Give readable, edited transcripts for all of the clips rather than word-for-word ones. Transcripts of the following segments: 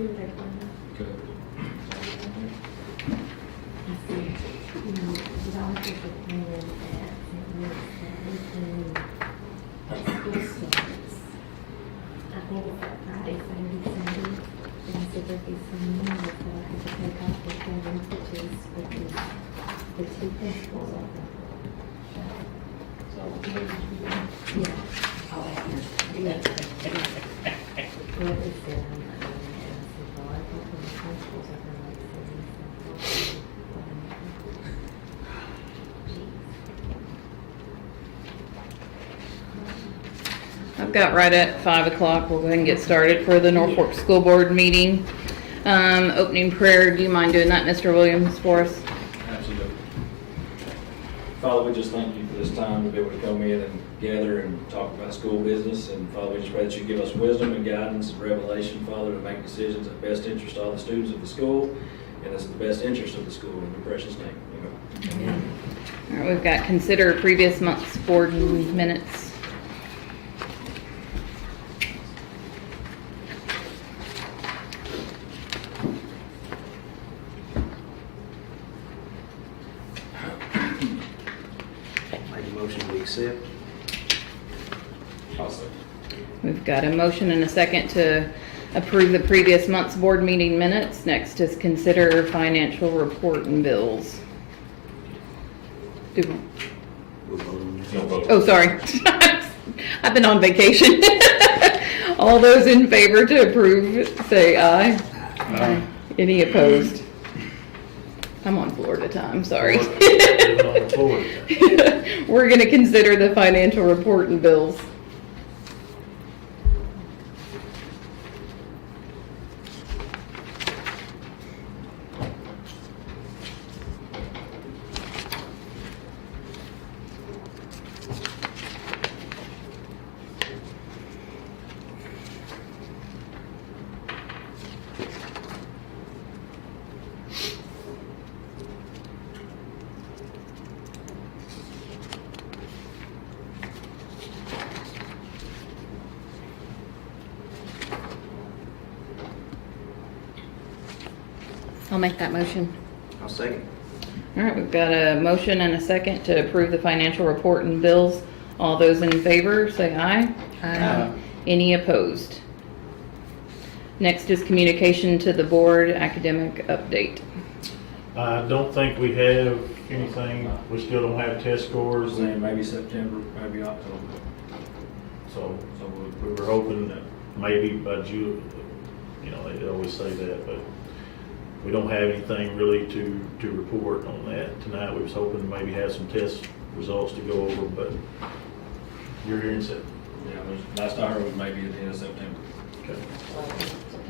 Okay. I think it's that Friday, Saturday, Sunday, and so there'd be some meals that I have to take off with Kevin, which is with the two principals of the. Yeah. Well, it's there, I'm not doing it, and I said, well, I thought when the principals are gonna like say something. I've got right at 5 o'clock. We'll go ahead and get started for the Norfolk School Board meeting. Opening prayer, do you mind doing that, Mr. Williams, for us? Absolutely. Father, we just thank you for this time to be able to come in and gather and talk about school business. And Father, we just pray that you give us wisdom and guidance and revelation, Father, to make decisions in the best interest of all the students of the school. And it's in the best interest of the school, in your precious name. Amen. All right, we've got consider previous month's board minutes. Make a motion to accept. I'll say. We've got a motion and a second to approve the previous month's board meeting minutes. Next is consider financial report and bills. We'll vote on this. No vote. Oh, sorry. I've been on vacation. All those in favor to approve, say aye. Aye. Any opposed? I'm on Florida time, sorry. Living on the floor. We're gonna consider the financial report and bills. I'll make that motion. I'll second. All right, we've got a motion and a second to approve the financial report and bills. All those in favor, say aye. Aye. Any opposed? Next is communication to the board, academic update. I don't think we have anything, we still don't have test scores, Saying maybe September, maybe October. so we were hoping that maybe by June, you know, they always say that, but we don't have anything really to report on that tonight. We was hoping to maybe have some test results to go over, but you're here in September. Yeah, last I heard was maybe at the end of September. Okay.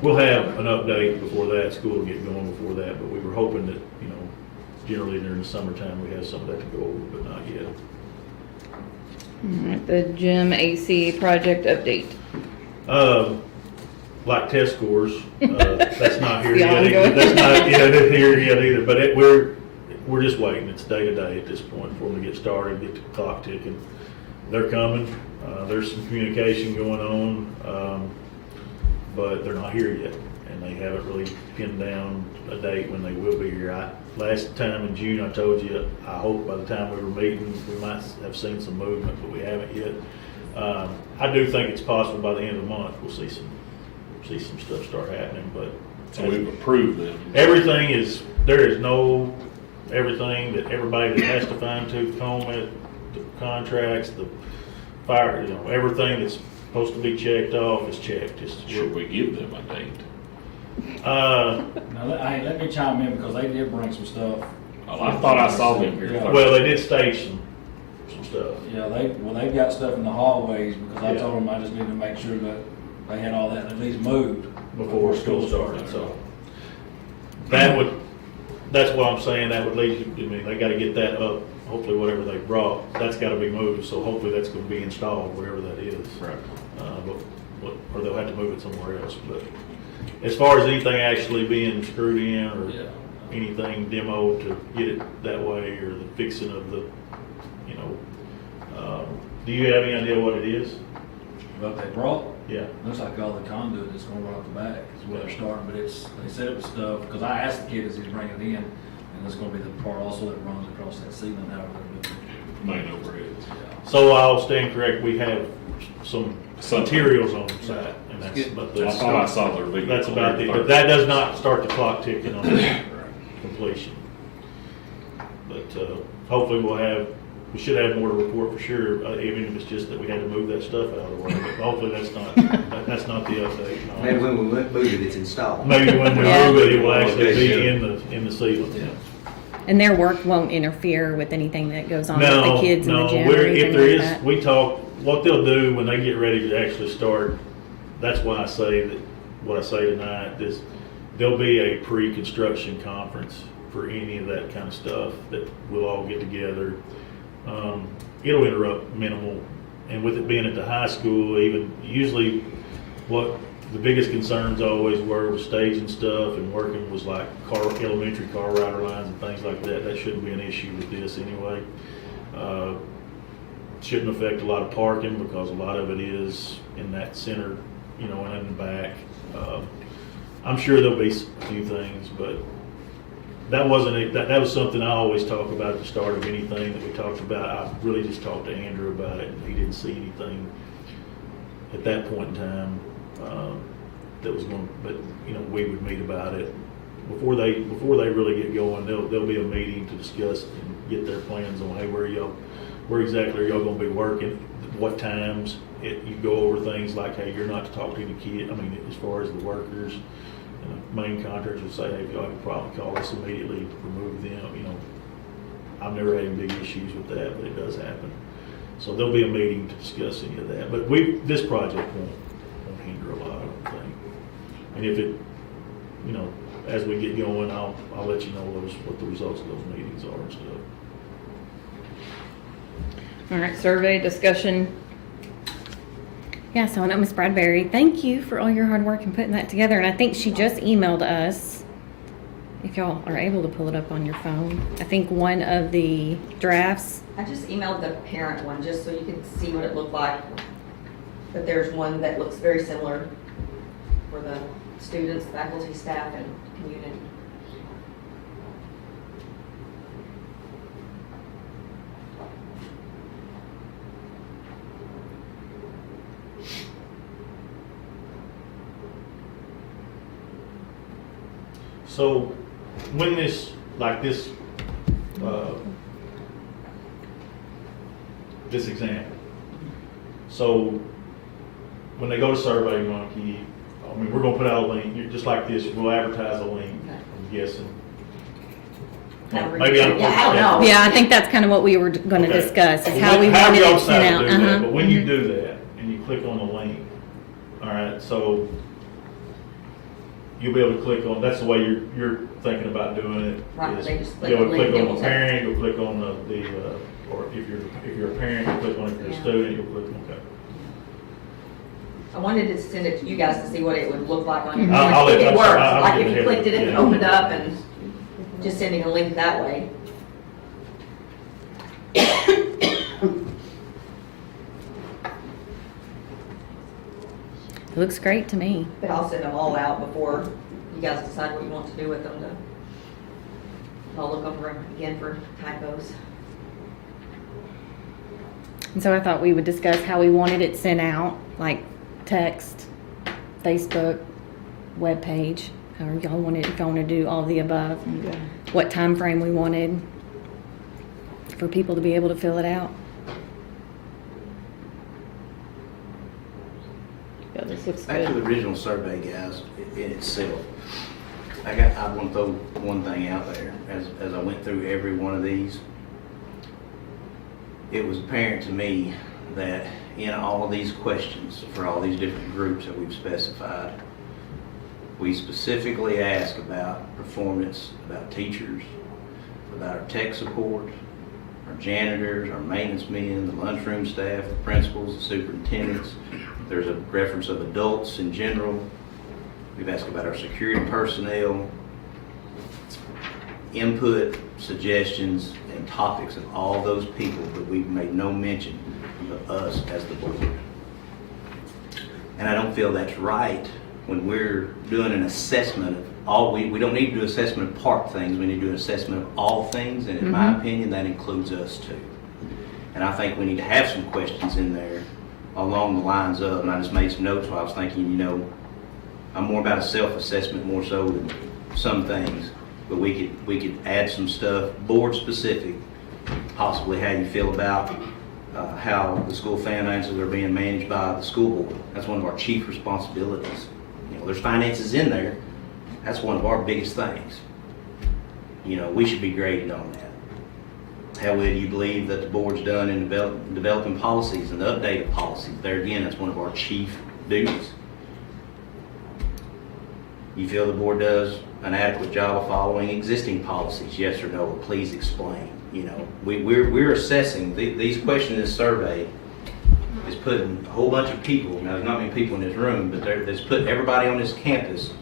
We'll have an update before that, school will get going before that, but we were hoping that, you know, generally during the summertime, we have some of that to go over, but not yet. All right, the gym AC project update. Like test scores, that's not here The yet. ongoing. That's not here yet either, but we're just waiting. It's day to day at this point for them to get started, get the clock ticking. They're coming. There's some communication going on, but they're not here yet, and they haven't really pinned down a date when they will be here. Last time in June, I told you, I hope by the time we were meeting, we might have seen some movement, but we haven't yet. I do think it's possible by the end of the month, we'll see some stuff start happening, but. So we've approved them. Everything is, everything that everybody that has to fine tooth comb it, the contracts, the fire, you know, everything that's supposed to be checked off is checked. Should we give them a date? Now, let me chime in because they did bring some stuff. Well, I thought I saw them here Yeah. first. Well, they did stage some stuff. Yeah, they've got stuff in the hallways because I Yeah. told them I just need to make sure that they had all that at least moved Before school started, so. That's what I'm saying, that would lead you, I mean, they gotta get that up, hopefully whatever they brought, that's gotta be moved, so hopefully that's gonna be installed, wherever that is. Right. Or they'll have to move it somewhere else, but as far as anything actually being screwed in or Yeah. anything demoed to get it that way, or the fixing of the, you know, do you have any idea what it is? But they brought Yeah. Looks like all the conduit that's gonna run off the back is where they're starting, but it's, they said it was stuff, because I asked the kid as he's bringing it in, and it's gonna be the part also that runs across that ceiling, how we're gonna do Main overhead. it. So I'll stand correct, we have some materials on site, and that's, Good. but I thought I saw their vehicle. that's about there it, but that does not start the clock ticking on completion. But, hopefully we should have more to report for sure, even if it's just that we had to move that stuff out of the way, but hopefully that's not the update. no. Maybe when we move it, it's installed. Maybe when we Yeah. move it, it will actually Okay, be yeah. in the ceiling. Yeah. And their work won't interfere with anything that goes on with the No, kids in the no, gym or if anything there like is, that? we talk, what they'll do when they get ready to actually start, that's why I say that, what I say tonight is, there'll be a pre-construction conference for any of that kind of stuff that we'll all get together. It'll interrupt minimal, and with it being at the high school, even usually what the biggest concerns always were was staging stuff and working was like elementary car rider lines and things like that. That shouldn't be an issue with this anyway. Shouldn't affect a lot of parking because a lot of it is in that center, and in the back. I'm sure there'll be a few things, but that wasn't, that was something I always talk about at the start of anything that we talked about. I really just talked to Andrew about it, and he didn't see anything at that point in time that was going, but, we would meet about it. Before they really get going, there'll be a meeting to discuss and get their plans on, hey, where exactly are y'all gonna be working, what times. You go over things like, hey, you're not to talk to any kid, as far as the workers. The main contractors will say, hey, if y'all have a problem, call us immediately, remove them, I've never had any big issues with that, but it does happen. So there'll be a meeting to discuss any of that, but this project won't hinder a lot, I don't think. And if it, as we get going, I'll let you know what the results of those meetings are and stuff. All right, survey discussion. Yeah, so I know Ms. Bradbury, thank you for all your hard work in putting that together. And I think she just emailed us, if y'all are able to pull it up on your phone. I think one of the drafts. I just emailed the parent one, just so you can see what it looked like. But there's one that looks very similar for the students, faculty, staff, and community. So when this example, so when they go to SurveyMonkey, we're gonna put out a link, just like this, we'll advertise a link, I'm guessing. Maybe I'm. Yeah, I don't know. Yeah, I think that's kind of what we were going to Okay. discuss, is Well, how we however wanted y'all it sent decide out. to do that, Uh-huh. But when you Mhm. do that, and you click on the link, all right, so you'll be able to click on, that's the way you're thinking about doing it. Right, is they just click You'll the link, click it on will the take- parent, you'll click on or if you're a parent, you'll click on it, if you're a Yeah. student, you'll click on, okay. I wanted to send it to you guys to see what it would look like on your, I'll let if you- it works, I'll like get if you ahead. clicked it and Yeah. opened up and just sending a link that way. It looks great to me. But I'll send them all out before you guys decide what you want to do with them. I'll look over them again for typos. And so I thought we would discuss how we wanted it sent out, like text, Facebook, webpage, however y'all wanted, if y'all want to do all of the above. What time frame we wanted for people to be able to fill it out. Yeah, this looks Back to the good. original survey, guys, in itself. I want to throw one thing out there. As I went through every one of these, it was apparent to me that in all of these questions for all these different groups that we've specified, we specifically ask about performance, about teachers, about our tech support, our janitors, our maintenance men, the lunchroom staff, the principals, the superintendents. There's a reference of adults in general. We've asked about our security personnel, input, suggestions, and topics of all those people, but we've made no mention of us as the board. And I don't feel that's right when we're doing an assessment of all, we don't need to do assessment of part things, we need to do an assessment of all things, and in my opinion, that includes us too. And I think we need to have some questions in there along the lines of, and I just made some notes while I was thinking, you know, I'm more about a self-assessment more so than some things, but we could add some stuff, board specific, possibly how you feel about how the school finances are being managed by the school board. That's one of our chief responsibilities. You know, there's finances in there. That's one of our biggest things. You know, we should be graded on that. How well do you believe that the board's done in developing policies and the updated policies? There again, that's one of our chief duties. You feel the board does an adequate job of following existing policies? Yes or no, or please explain. You know, we're assessing, these questions in this survey is putting a whole bunch of people, now there's not many people in this room, but there's putting everybody on this campus,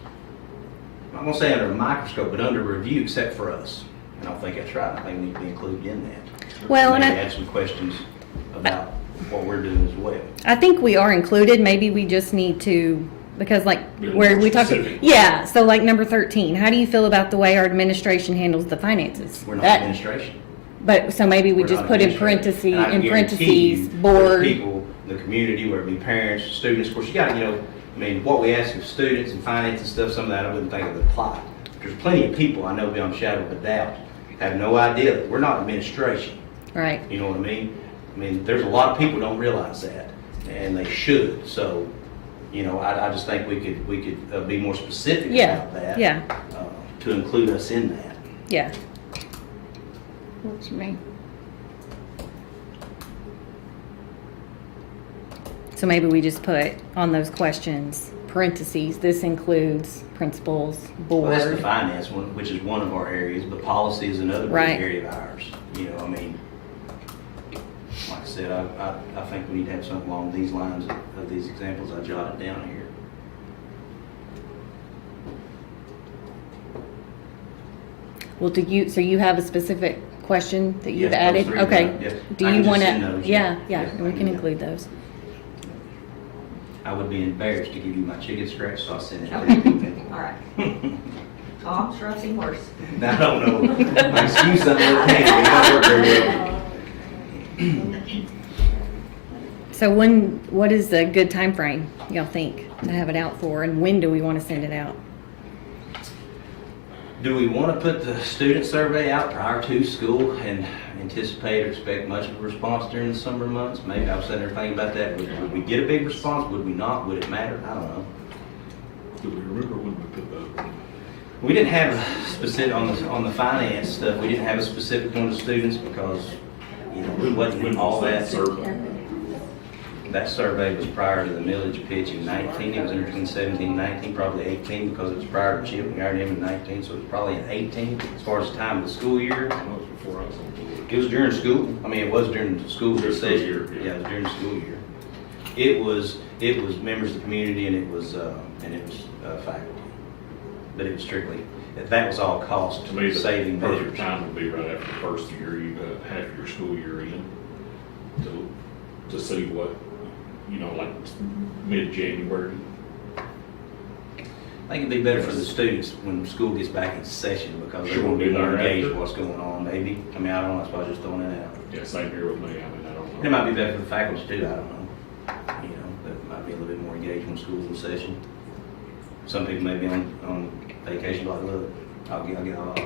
I'm not gonna say under a microscope, but under review except for us. And I don't think that's right. I think we need to be included in that. Well, and Maybe add some questions about what we're doing as well. I think we are included, maybe we just need to, because like, Be where more we talked, specific. yeah, so like number 13, how do you feel about the way our administration handles the finances? We're not That- administration. But, so maybe we We're just not put in administration. And I can parentheses, guarantee you, there's board. people, the community, whether it be parents, students, of course, you got, you know, I mean, what we ask of students and finance and stuff, some of that I wouldn't think of the apply. There's plenty of people I know beyond a shadow of a doubt have no idea that we're not administration. Right, You know what I mean? I mean, there's a lot of people who don't realize that, and they should. So, you know, I just think we could be more specific yeah, about that. yeah, To include us in that. yeah. Works for me. So maybe we just put on those questions, parentheses, this includes principals, Well, that's the board. finance one, which is one of our areas, but policy is another big Right. area of ours. You know, I mean, like I said, I think we need to have something along these lines of these examples I jotted down here. Well, so you have a specific question that you've Yes, those added? three, Okay. yes. Do I you can just want send to? those, Yeah, yeah. yeah, Yes, and I we can can do include those. I would be embarrassed to give you my chicken scratch, so I'll send it to Okay. you. All right. Oh, I'm sure I've seen worse. I don't know. My excuse doesn't work anyway. It don't work very well. So what is a good time frame y'all think to have it out for, and when do we want to send it out? Do we want to put the student survey out prior to school and anticipate or expect much of a response during the summer months? Maybe I was sitting there thinking about that. Would we get a big response? Would we not? Would it matter? I don't know. Do we remember when we put the, We didn't have a specific, on the finance stuff, we didn't have a specific one to students because, you know, it wasn't when all was that that. survey? That survey was prior to the millage pitch in 19, it was in between 17 and 19, probably 18 because it was prior to Chip, we hired him in 19, so it was probably in 18 as far as the time of the school year. That was before I was on board. It was during school, I mean, it was during the school During school session. year, yeah. Yeah, it was during the school year. It was members of the community and it was faculty. But it was strictly, that was all cost To me, the saving perfect measures. time would be right after the first year, you got half your school year in, to see what, you know, like mid-January. I think it'd be better for the students when school gets back in session because they're Sure, gonna be be more there engaged after. with what's going on, maybe. I mean, I don't know, that's why I was just throwing it out. Yeah, same here with me, I mean, I don't know. It might be better for the faculty too, I don't know. You know, that might be a little bit more engaged when school's in session. Some people may be on vacation, like, look, I'll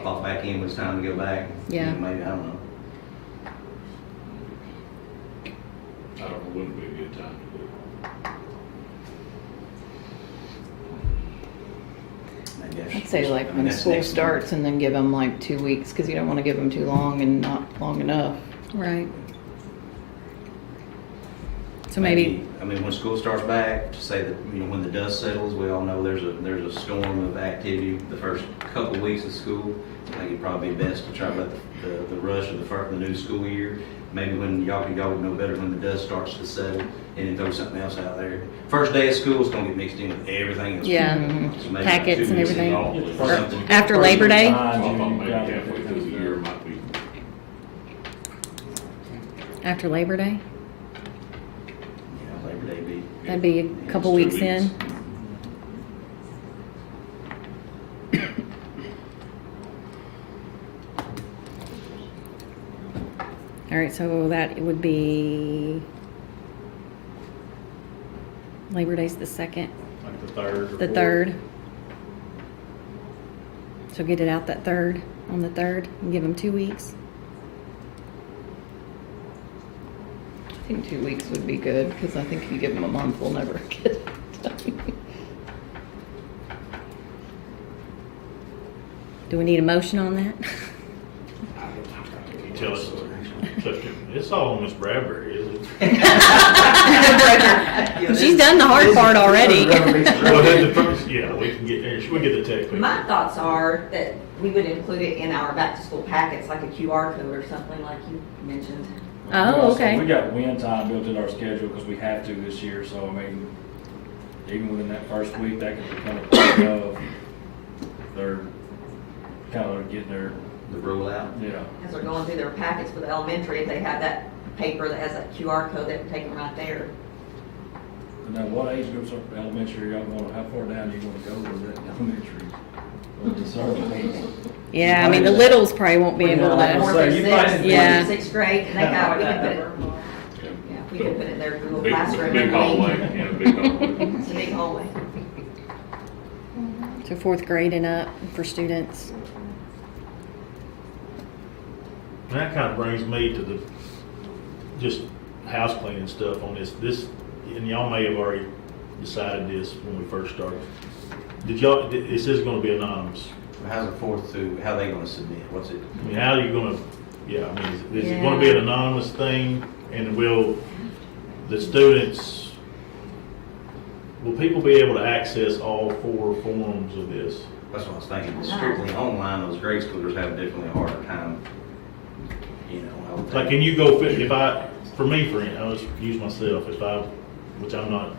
pop back in when it's time to go back. Yeah. You know, maybe, I don't know. I don't know when would be a good time to do it. Maybe I I'd should- say like I mean, when that's school next month. starts and then give them like 2 weeks, because you don't want to give them too long and not long enough. Right. So maybe, I mean, when school starts back, to say that, you know, when the dust settles, we all know there's a storm of activity the first couple of weeks of school. I think it'd probably be best to try about the rush of the new school year. Maybe when y'all would know better when the dust starts to settle and then throw something else out there. First day of school is gonna get mixed in with everything else. Yeah. So maybe Packets 2 and weeks everything. off or Or something. after Labor Day? So I thought maybe halfway through the year might be, after Labor Day? Yeah, Labor Day be. That'd be a couple It's 2 weeks in. All right, so that would be Labor Day's the 2nd, Like the 3rd or 4th. the 3rd. So get it out that 3rd, on the 3rd, and give them 2 weeks. I think 2 weeks would be good, because I think if you give them a month, we'll never get it done. Do we need a motion on that? You tell us, it's all on Miss Bradbury, is it? She's done the hard part already. Well, then the first, yeah, we can get, we get the text. My thoughts are that we would include it in our back-to-school packets, like a QR code or something like you mentioned. Oh, okay. We got win time built in our schedule because we have to this year, so I mean, even within that first week, that could become a part of their, kind of getting their, The rule out. yeah. As they're going through their packets for the elementary, if they have that paper that has that QR code, they can take them right there. And now, what age groups of elementary y'all want, how far down you want to go with that elementary? What the service? Yeah, I mean, the littles probably won't be able Well, to. Fourth say, or you sixth, might- Yeah. sixth grade, and they got, we can put it, yeah, we can put it in their Google Classroom. Big hallway, yeah, big hallway. It's a big hallway. So 4th grade and up for students. And that kind of brings me to the, just house cleaning stuff on this, and y'all may have already decided this when we first started. Did y'all, this is gonna be anonymous. How's it forth through, how they gonna submit? What's it? I mean, how are you gonna, yeah, I mean, is it gonna be an anonymous thing? And will the students, will people be able to access all 4 forms of this? That's what I was thinking. It's strictly online, those grade schoolers have definitely a harder time, you know. I would think. Like, can you go, if I, for me, I'll just use myself, if I, which I'm not,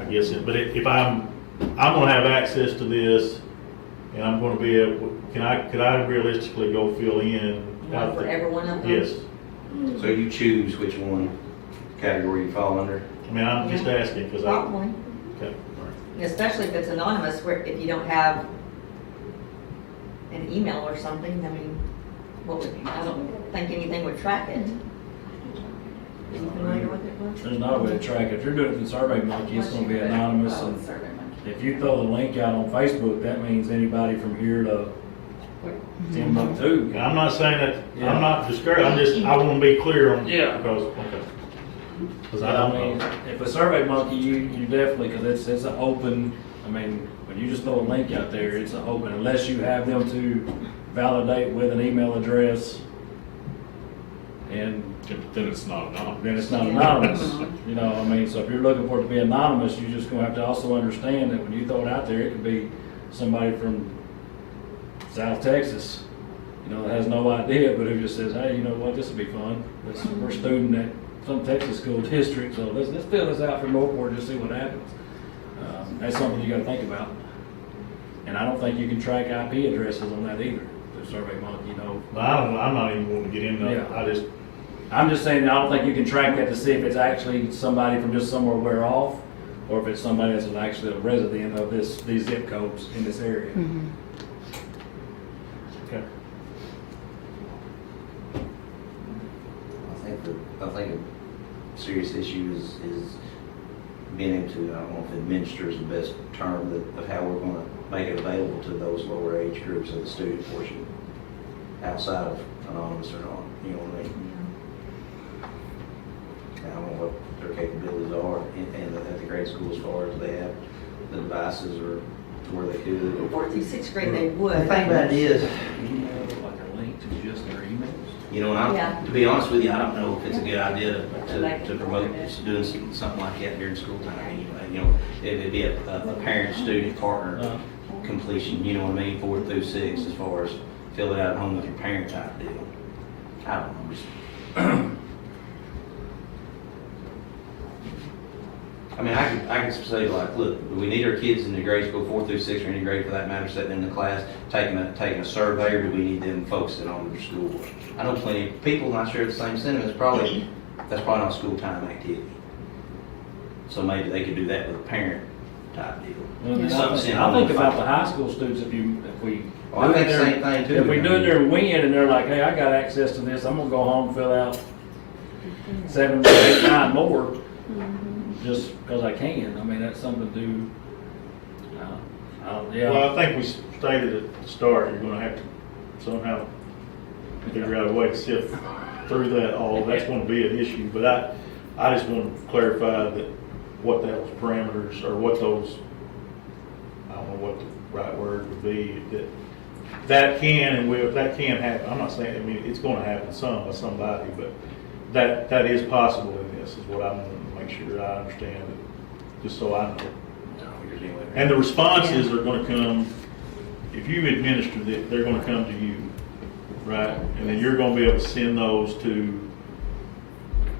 I guess, but if I'm gonna have access to this, and I'm gonna be able, could I realistically go fill in? One for every one of them? Yes. So you choose which one category you fall under? I mean, I'm just asking, because I, Probably, okay, all right. and especially if it's anonymous, where if you don't have an email or something, I mean, what would, I don't think anything would track it. Are you familiar with it, Bush? There's not a way to track it. If you're doing it through Survey Monkey, it's gonna be anonymous, and if you throw the link out on Facebook, that means anybody from here to Timbuktu. And I'm not saying that, Yeah. I'm not discouraged, I wanna be clear on, Yeah. because, okay. Because I I don't mean, know. if a Survey Monkey, you definitely, because it's an open, I mean, when you just throw a link out there, it's an open, unless you have them to validate with an email address, and Then it's not anonymous. then it's not anonymous. You know, I mean, so if you're looking for it to be anonymous, you're just gonna have to also understand that when you throw it out there, it could be somebody from South Texas, you know, that has no idea, but who just says, hey, you know what, this would be fun. We're a student at some Texas school district, so let's fill this out for Northport and just see what happens. That's something you gotta think about. And I don't think you can track IP addresses on that either, the Survey Monkey, you know. But I'm not even wanting to get into that, Yeah. I'm just saying, I don't think you can track that to see if it's actually somebody from just somewhere way off, or if it's somebody that's actually a resident of these zip codes in this area. Mhm. okay. I think a serious issue is being able to, I don't know if administer is the best term, of how we're gonna make it available to those lower age groups of the student portion, outside of anonymous or not, you know what I mean? I don't know what their capabilities are and at the grade school as far as they have the devices or to where they could. Fourth through sixth grade, they The would. thing about it is, Email, like a link to just their emails. you know, and Yeah. to be honest with you, I don't know if it's a good idea to promote doing something like that during school time anyway. You know, it'd be a parent-student partner completion, you know what I mean, 4 through 6, as far as fill it out at home with your parent type deal. I don't know, just. I mean, I could say like, look, we need our kids in the grade school, 4 through 6, or any grade for that matter, sitting in the class, taking a survey, or do we need them focusing on their schoolwork? I know plenty of people not share the same sentiments, that's probably not a school time activity. So maybe they could do that with a parent type deal. Well, then Something I think simple and about the fun. high school students, if we. Well, I think do it same thing too. If we do it during weekend and they're like, hey, I got access to this, I'm gonna go home and fill out 7, 8, 9 more, just because I can. I mean, that's something to do. Yeah. Well, I think we stated at the start, you're gonna have to somehow figure out a way to sift through that all. That's gonna be an issue, but I just want to clarify that what those parameters, or what those, I don't know what the right word would be, that can and will, that can happen. I'm not saying, I mean, it's gonna happen by somebody, but that is possible in this, is what I want to make sure I understand, just so I know. And the responses are gonna come, if you administer it, they're gonna come to you, right? And then you're gonna be able to send those to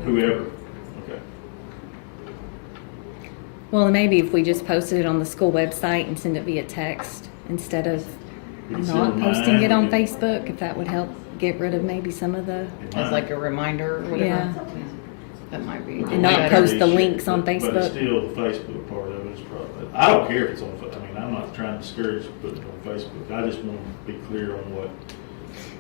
whoever, okay? Well, and maybe if we just posted it on the school website and send it via text instead of not posting it on Facebook, if that would help get rid of maybe some of the, As like a reminder or whatever. yeah. That might be. And not better. post the links on But it's Facebook. still, the Facebook part of it is probably, I don't care if it's on, I mean, I'm not trying to discourage putting it on Facebook. I just want to be clear on what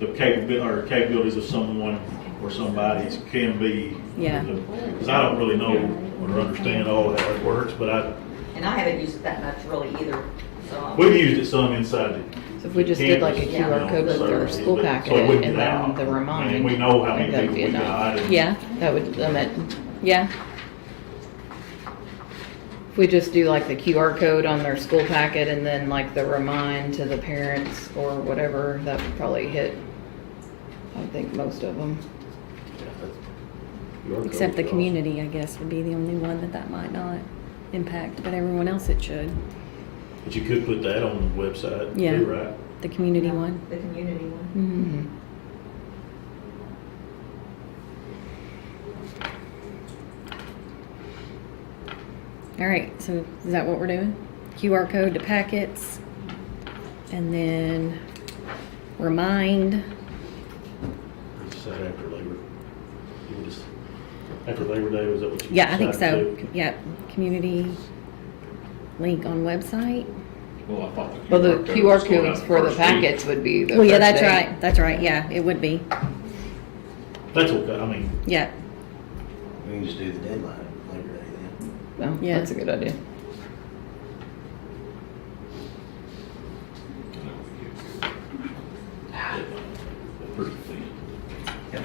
the capabilities of someone or somebody's can be. Yeah. Because I don't really know or understand all how it works, but And I haven't used it that much really either, so. we've used it some inside the. So if we just did like a campus, QR you know, code with our services, school but- packet so it wouldn't and get then out. the remind, And we know how I many think that'd people be we enough. got. and- Yeah, That would limit. yeah. If we just do like the QR code on their school packet and then like the remind to the parents or whatever, that would probably hit, I think, most of them. Except the community, I guess, would be the only one that might not impact, but everyone else it should. But you could put that on the website, Yeah. too, right? The community one. The community one. Mhm. All right, so is that what we're doing? QR code to packets, and then remind. You said after Labor, you just, after Labor Day, was that what you? Yeah, I think so. decided to? Yep, community link on website. Well, I thought Well, the was QR going out codes for the first week. packets would be the Well, yeah, first that's day. right. That's right. Yeah, it would be. That's okay, I mean, Yeah. We can just do the deadline Labor Day then. Well, Yeah. that's a good idea. Pretty thin.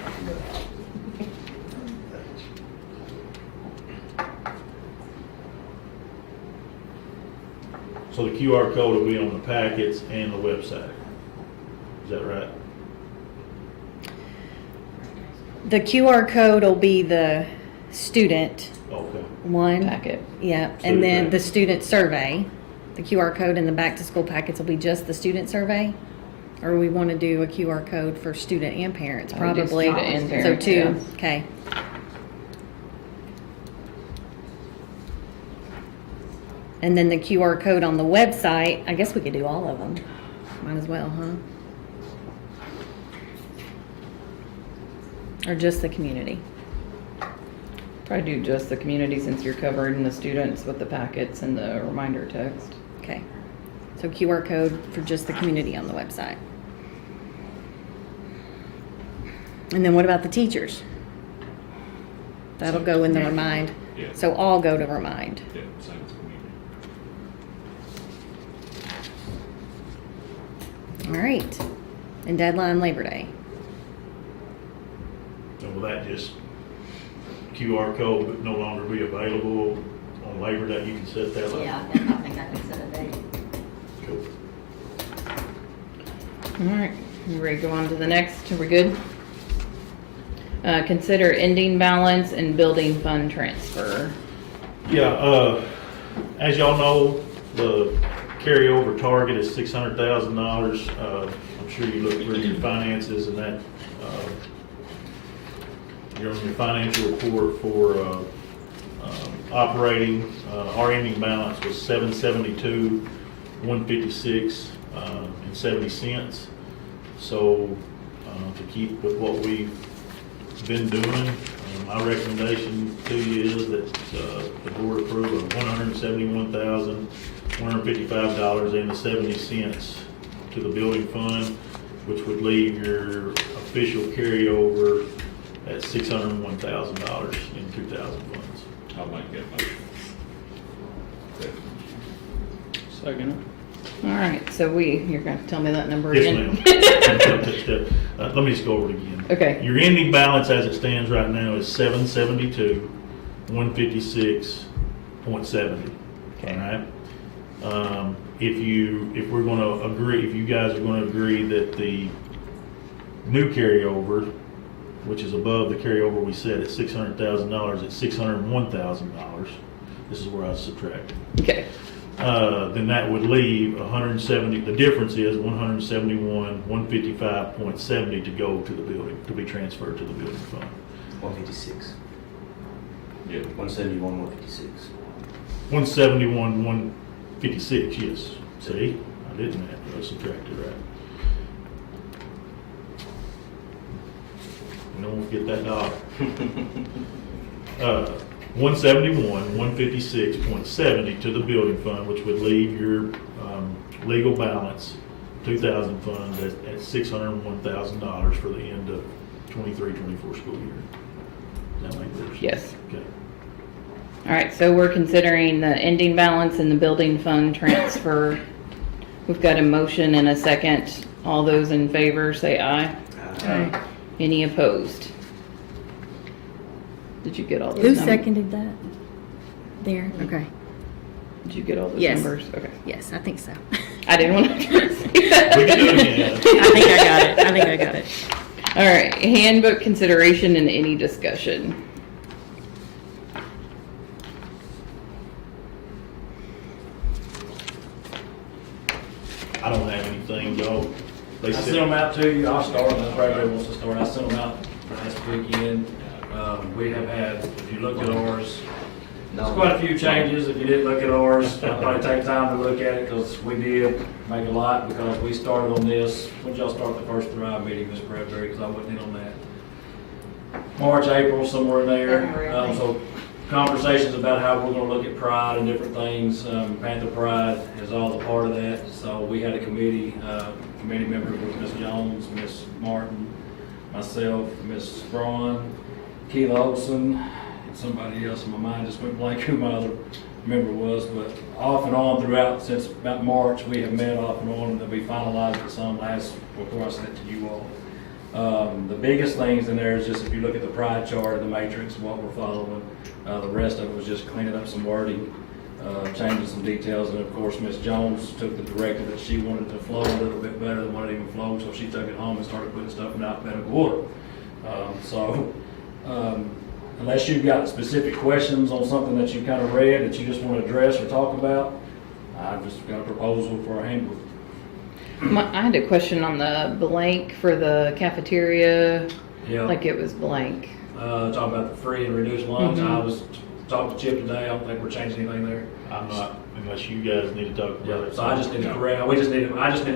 so the QR code will be on the packets and the website. Is that right? The QR code will be the student Okay. one. Packet. Yeah, Student and then the packet. student survey. The QR code in the back to school packets will be just the student survey? Or we want to do a QR code for student and parents, I would do probably. student and So parents, two, yeah. okay. And then the QR code on the website, I guess we could do all of them. Might as well, huh? Or just the community? Probably do just the community since you're covering the students with the packets and the reminder text. Okay. So QR code for just the community on the website. And then what about the teachers? That'll go in the remind. Yeah. So all go to remind. Yeah, same as community. All right. And deadline Labor Day. And will that just QR code no longer be available on Labor Day? You can set that up. Yeah, I think I can set a date. Cool. All right, you ready to go on to the next? Are we good? Consider ending balance and building fund transfer. Yeah, as y'all know, the carryover target is $600,000. I'm sure you looked through your finances and that, you're on your financial report for, operating, our ending balance was $772,156, and 70 cents. So, to keep with what we been doing. My recommendation to you is that the board approve of $171,155.70 to the building fund, which would leave your official carryover at $601,000 in 2000 funds. I'll make that motion. Second. All right, so you're gonna tell me that number Yes, again? ma'am. Let me just go over it again. Okay. Your ending balance as it stands right now is $772,156.70. Okay. All right. If we're gonna agree, if you guys are gonna agree that the new carryover, which is above the carryover we set at $600,000, at $601,000, this is where I subtract. Okay, Then that would leave 170, the difference is 171,155.70 to go to the building, to be transferred to the building fund. 156. Yeah. 171, 156. 171,156, yes. See, I didn't have to subtract it right. We don't forget that dollar. 171,156.70 to the building fund, which would leave your legal balance, 2000 funds at $601,000 for the end of 23-24 school year. Does that make sense? yes. Okay. All right, so we're considering the ending balance and the building fund transfer. We've got a motion and a second. All those in favor, say aye. Aye. Any opposed? Did you get all those Who numbers? seconded that? There, okay. Did you get all those Yes. numbers? Okay. Yes, I think so. I didn't want to. We can do it again. I think I got it. I think I got it. All right, handbook consideration and any discussion. I don't have anything, y'all. They I said- sent them out to you, I'll start, unless Ray wants to start, I sent them out last weekend. We have had, if you looked at ours, there's quite a few changes. If you didn't look at ours, I'll probably take time to look at it, because we did make a lot, because we started on this. When did y'all start the first Thrive meeting, Ms. Bradbury, because I wasn't in on that? March, April, somewhere in there. February, I think. So conversations about how we're gonna look at Pride and different things. Panther Pride is all a part of that. So we had a committee members with Ms. Jones, Ms. Martin, myself, Ms. Braun, Keela Olson, and somebody else in my mind just went blank who my other member was, but off and on throughout, since about March, we have met off and on, and then we finalized it some last, before I sent it to you all. The biggest things in there is just, if you look at the Pride chart, the matrix, what we're following, the rest of it was just cleaning up some wording, changing some details, and of course, Ms. Jones took the directive that she wanted to flow a little bit better than what it even flowed, so she took it home and started putting stuff in alphabetical order. Unless you've got specific questions on something that you kind of read that you just want to address or talk about, I've just got a proposal for a handbook. I had a question on the blank for the cafeteria, Yeah. like it was blank. Talking about the free and reduced lunch, Mhm. I was talking to Chip today, I don't think we're changing anything there. I'm not, unless you guys need to talk about it. So I just need to correct, I just needed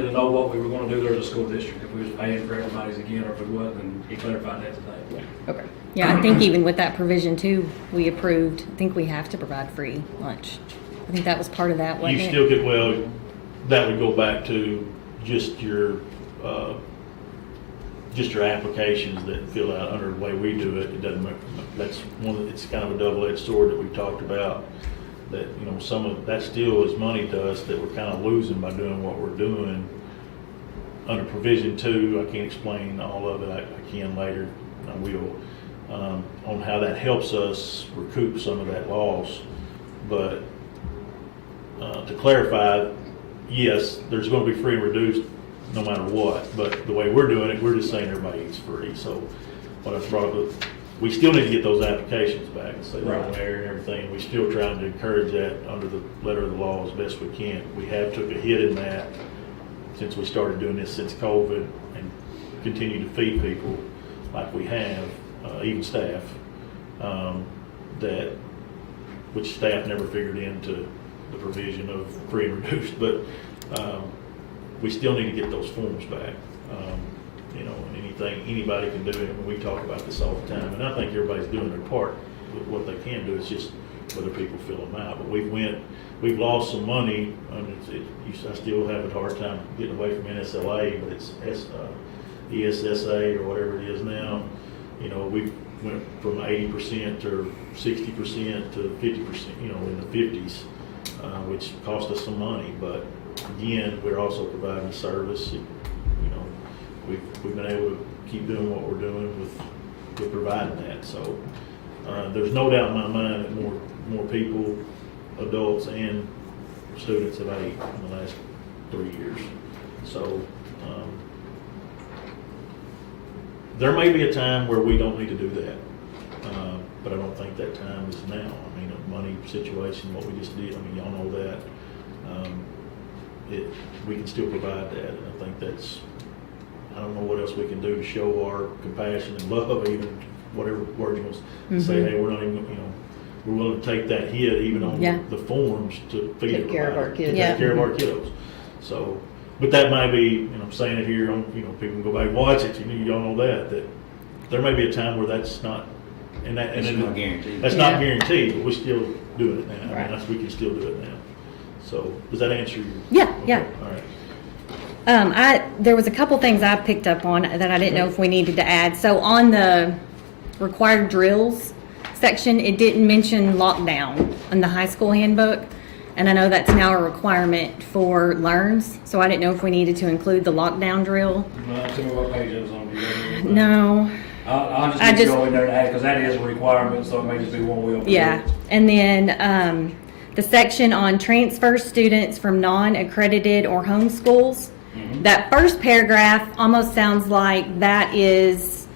to know what we were gonna do there as a school district, if we was paying for everybody's again, or if it wasn't, and he clarified that today. Okay. Yeah, I think even with that provision too, we approved, I think we have to provide free lunch. I think that was part of that, You wasn't it? still get, well, that would go back to just your applications that fill out under the way we do it. It doesn't make, that's it's kind of a double-edged sword that we've talked about, that, you know, some of, that still is money to us that we're kind of losing by doing what we're doing. Under provision 2, I can't explain all of it, I can later, I will, on how that helps us recoup some of that loss. But to clarify, yes, there's going to be free and reduced no matter what, but the way we're doing it, we're just saying everybody eats free. So what I brought up, we still need to get those applications back and say they're on there and everything. We're still trying to encourage that under the letter of the law as best we can. We have took a hit in that since we started doing this since COVID, and continue to feed people like we have, even staff, which staff never figured into the provision of free and reduced, but we still need to get those forms back. you know, anything, anybody can do it. And we talk about this all the time, and I think everybody's doing their part with what they can do. It's just whether people fill them out. But we've lost some money, and I still have a hard time getting away from NSLA, but it's ESSA or whatever it is now. You know, we went from 80% to 60% to 50%, you know, in the 50s, which cost us some money. But again, we're also providing a service. You know, we've been able to keep doing what we're doing with providing that. So there's no doubt in my mind that more people, adults and students have ate in the last 3 years. So there may be a time where we don't need to do that, but I don't think that time is now. I mean, a money situation, what we just did, I mean, y'all know that. We can still provide that, and I think that's, I don't know what else we can do to show our compassion and love, even whatever word you want to say, hey, we're not even, you know, we're willing to take that hit even on Yeah. the forms to feed Take care of everybody, our kids. to Yeah. Take care of our kiddos. So, but that might be, and I'm saying it here, on, you know, people can go back and watch it, y'all know that there may be a time where that's not, and It's not guaranteed. That's Yeah. not guaranteed, but we're still doing it now. I Right. mean, we can still do it now. So, does that answer your? Yeah, yeah. Okay, all right. There was a couple things I picked up on that I didn't know if we needed to add. So on the required drills section, it didn't mention lockdown in the high school handbook. And I know that's now a requirement for LEARNs, so I didn't know if we needed to include the lockdown drill. Tell me what page it was on. Do you know? No. I'll just I need to just- go in there and add, because that is a requirement, so it may just be one we open. Yeah, and then the section on transfer students from non-accredited or home schools. That first paragraph almost sounds like that is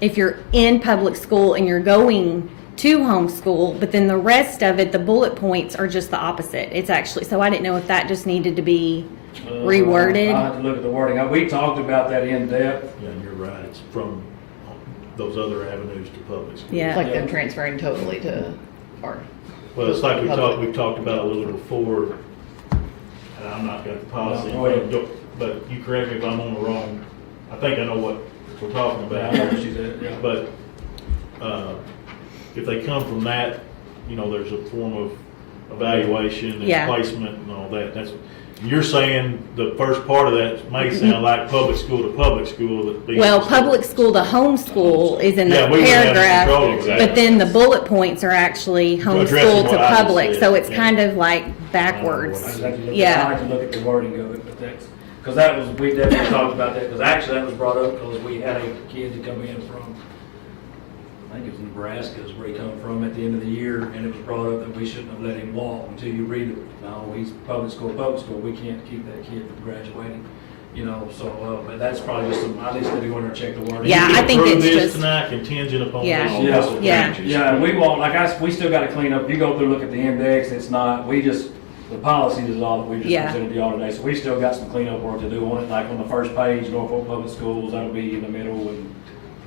if you're in public school and you're going to homeschool, but then the rest of it, the bullet points are just the opposite. It's actually, so I didn't know if that just needed to be reworded. I'll have to look at the wording. We talked about that in depth. Yeah, and you're right, it's from those other avenues to public school. Yeah. It's like them transferring totally to our. Well, it's like Public. we've talked about a little before, and I'm not got the policy, No, go ahead. but you correct me if I'm on the wrong, I think I know what we're talking I about. know what she said, yeah. But, if they come from that, you know, there's a form of evaluation Yeah. and placement and all that. You're saying the first part of that may sound like public school to public school. Well, public school to homeschool is in the Yeah, we wouldn't have paragraph, control of that. but then the bullet points are actually Addressing homeschool to what I just public, said, so it's yeah. kind of like I just backwards. have to look, I Yeah, have to look at the wording of it, but that's, because that was, we definitely talked about that, because actually that was brought up because we had a kid to come in from, I think it was Nebraska is where he come from at the end of the year, and it was brought up that we shouldn't have let him walk until you read it. No, he's public school, we can't keep that kid from graduating, you know, so, but that's probably just some, I just need to go in there and check the wording. Yeah, I think Approve it's this just- tonight contingent upon Yeah. this. Yeah. That's Yeah. changes. Yeah, and we won't, we still gotta clean up, you go through, look at the index, it's not, the policies is all that we just Yeah. presented to y'all today, so we still got some cleanup work to do on it, like on the first page, Norfolk Public Schools, that'll be in the middle, and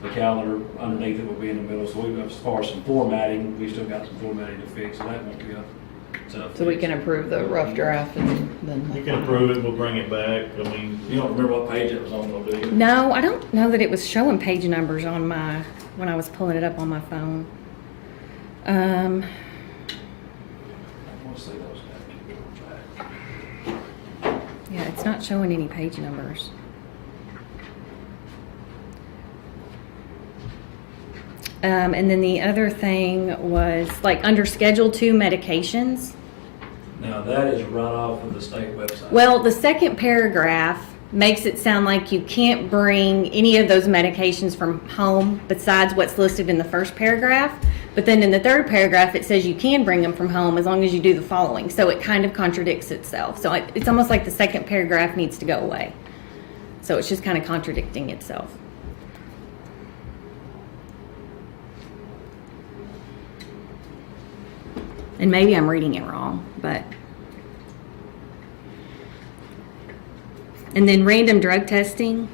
the calendar underneath it will be in the middle, so we've, as far as some formatting, we've still got some formatting to fix, so that won't be a tough. So we fix. can approve the rough draft and then. You can approve it, we'll bring it back, I mean, You don't remember what page it was on, though, do you? no, I don't know that it was showing page numbers on when I was pulling it up on my phone. I want to see those guys. Yeah, it's not showing any page numbers. And then the other thing was like under Schedule 2 medications. Now, that is right off of the state website. Well, the second paragraph makes it sound like you can't bring any of those medications from home besides what's listed in the first paragraph. But then in the third paragraph, it says you can bring them from home as long as you do the following. So it kind of contradicts itself. So it's almost like the second paragraph needs to go away. So it's just kind of contradicting itself. And maybe I'm reading it wrong, but. And then random drug testing.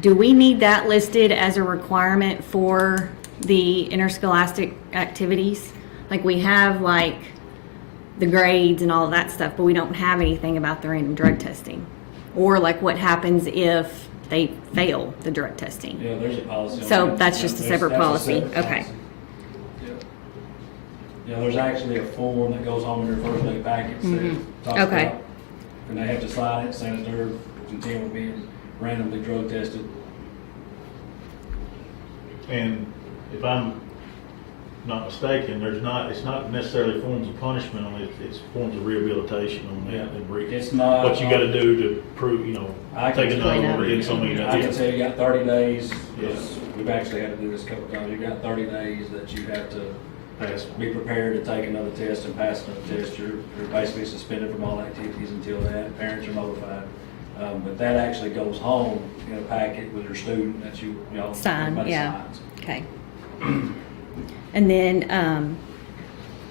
Do we need that listed as a requirement for the interscholastic activities? Like we have like the grades and all of that stuff, but we don't have anything about the random drug testing. Or like what happens if they fail the drug testing? Yeah, there's a policy on So that. that's just a There's- separate that's policy. separate Okay. policy. Yeah. Yeah, there's actually a form that goes home in their first day packet that talks Okay. about, and they have to sign it, saying that they're content with being randomly drug tested. And if I'm not mistaken, it's not necessarily forms of punishment on it, it's forms of rehabilitation on that. And It's not. what you gotta do to prove, I can take tell another you- one, get so many. I can tell you got 30 days, Yeah. we've actually had to do this a couple times, you got 30 days that you have to Pass. be prepared to take another test and pass another test. You're basically suspended from all activities until that, parents are notified. But that actually goes home in a packet with your student that y'all. Sign, everybody yeah. signs. Okay. And then,